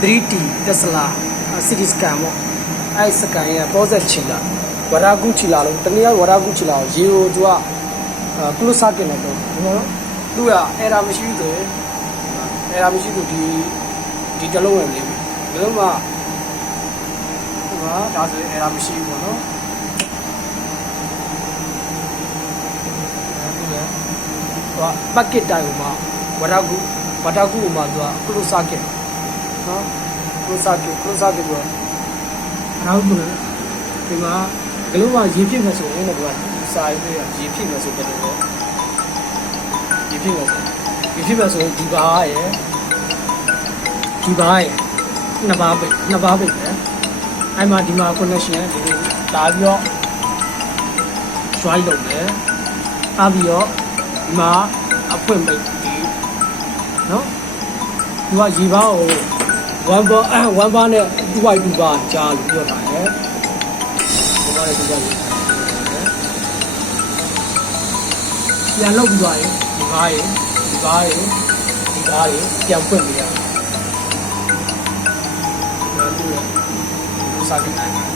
3T Tesla City Scan ပေါ့အဲ့စကန်ရဲ့ process ချီလာဝရကူချီလာလို့တနည်းဝရကူချီလာရေကိုသူကclose circuit နဲ့တော့နော်သူကအဲ့ဒါမရှိဘူးဆိုရင်အဲ့ဒါမရှိဘူးဒီတလုံးဝင်နေပြီဒီလုံးမှာဒါဆိုရင်အဲ့ဒါမရှိဘူးပေါ့နော်bucket တိုင်းမှာဝရကူမှာသူက close circuit နော် close circuit ပြောနောက်ဒီမှာဂလုံးမှာရေဖြစ်မယ်ဆိုရင်လည်းသူကစာရေးပြရေဖြစ်မယ်ဆိုတယ်လို့ရေဖြစ်မယ်ဆိုရင်ဒီဘာရဲ့နှစ်ပါးပိတ်ပဲအဲ့မှာဒီမှာ connection ဒီလာပြီးတော့ join လုပ်တယ်အားပြီးတော့ဒီမှာအဖွင့်ပိတ်ဒီနော်သူကရေပါကို1 bar နဲ့2 bar ကြားလို့ပြောတာရဲ့ဒီမှာလည်းဒီကလေးပြန်လောက်ပြီးသွားရင်ဒီကားရေပြန်ဖွင့်ပြရအောင်ဒီလိုစားကြည့်